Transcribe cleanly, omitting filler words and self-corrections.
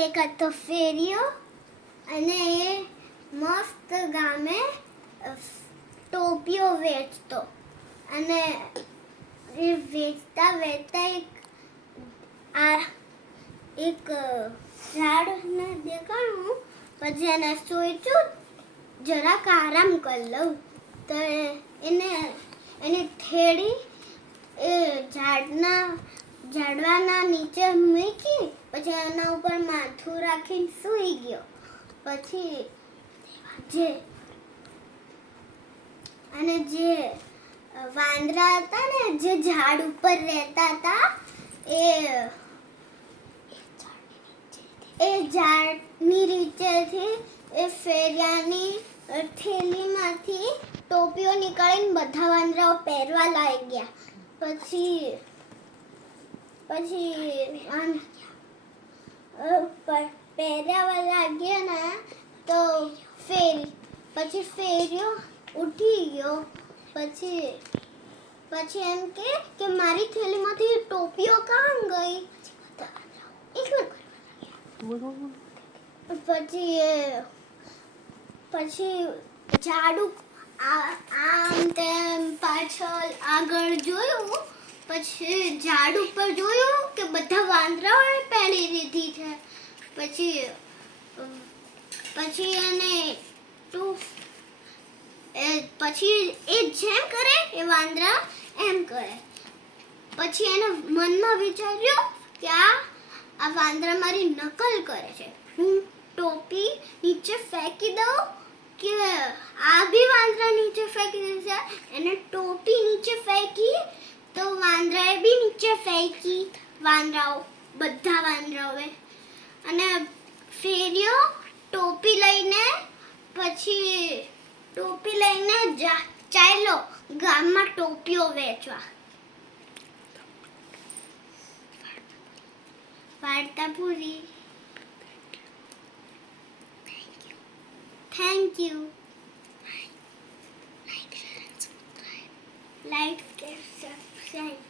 એક હતો ફેરિયો અને એ મસ્ત ગામે ટોપીઓ વેચતો અને એ વેચતા વેચતા એક ઝાડને દેખાણું. પછી એને સોચ્યું જરાક આરામ કરી લઉં તો એની થેળી એ ઝાડવાના નીચે મૂકી. પછી એના ઉપર માથું રાખીને સૂઈ ગયો. પછી જે વાંદરા હતા ને જે ઝાડ ઉપર રહેતા હતા એ ઝાડની નીચેથી એ ફેરિયાની થેલીમાંથી ટોપીઓ નીકાળીને બધા વાંદરાઓ પહેરવા લાગ્યા. પછી પહેર્યા લાગ્યા ને તો પછી ફેરિયો ઉઠી ગયો. પછી એમ કે મારી થેલીમાંથી ટોપીઓ કાં ગઈ. પછી ઝાડુ આમ તેમ પાછળ આગળ જોયું. પછી ઝાડ ઉપર જોયું કે બધા વાંદરાઓએ પહેરી લીધી છે. પછી એને પછી એ જેમ કરે એ વાંદરા એમ કરે. પછી એને મનમાં વિચાર્યું કે આ વાંદરા મારી નકલ કરે છે. હું ટોપી નીચે ફેંકી દઉં કે આ બી વાંદરા નીચે ફેંકી દેશે. એને ટોપી નીચે ફેંકી તો વાંદરાએ બી નીચે ફેંકી. બધા વાંદરાઓએ અને ફેરિયો ટોપી લઈને ચાલ્યો ગામમાં ટોપીઓ વેચવા. વાર્તા પૂરી. Thank you. Like, share, subscribe.